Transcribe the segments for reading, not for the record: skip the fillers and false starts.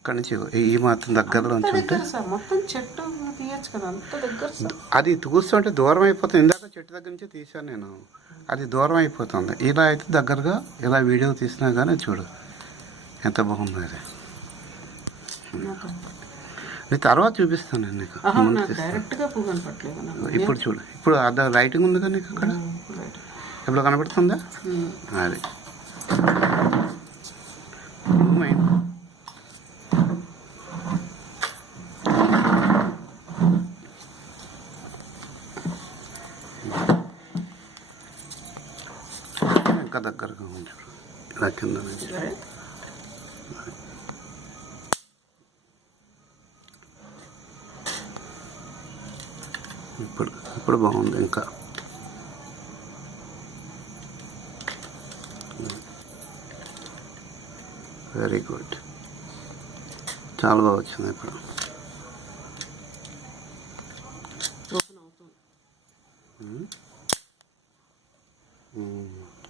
ఇక్కడ నుంచి ఈ మాత్రం దగ్గరలో ఉంచుంటే మొత్తం చెట్టు తీయచ్చు కదా, అంత దగ్గర. అది కూర్చుంటే దూరం అయిపోతుంది. ఇందాక చెట్టు దగ్గర నుంచి తీసాను నేను, అది దూరం అయిపోతుంది. ఇలా అయితే దగ్గరగా ఇలా వీడియో తీసినా కానీ చూడు ఎంత బాగుంది అది. నీ తర్వాత చూపిస్తాను నేను నీకు. ఇప్పుడు చూడు, ఇప్పుడు అది లైటింగ్ ఉంది కదా నీకు అక్కడ, ఇప్పుడు కనబడుతుందా? అది ఇంకా దగ్గరగా ఉంది ఇలా కింద నుంచి. ఇప్పుడు బాగుంది. ఇంకా వెరీ గుడ్, చాలా బాగా వచ్చింది. ఇప్పుడు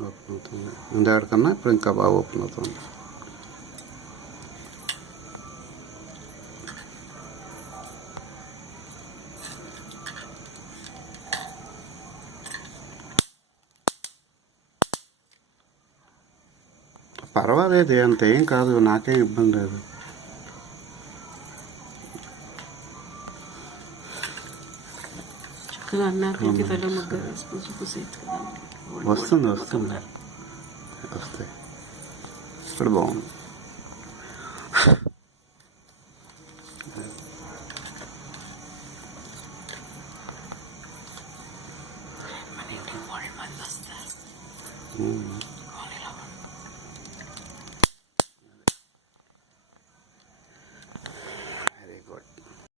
ఓపెన్ అవుతుంది. ఇందాకన్నా ఇప్పుడు ఇంకా బాగా ఓపెన్ అవుతుంది. పర్వాలేదు, అంత ఏం కాదు, నాకేం ఇబ్బంది లేదు. వస్తుంది వస్తాయి. ఇప్పుడు బాగుంది.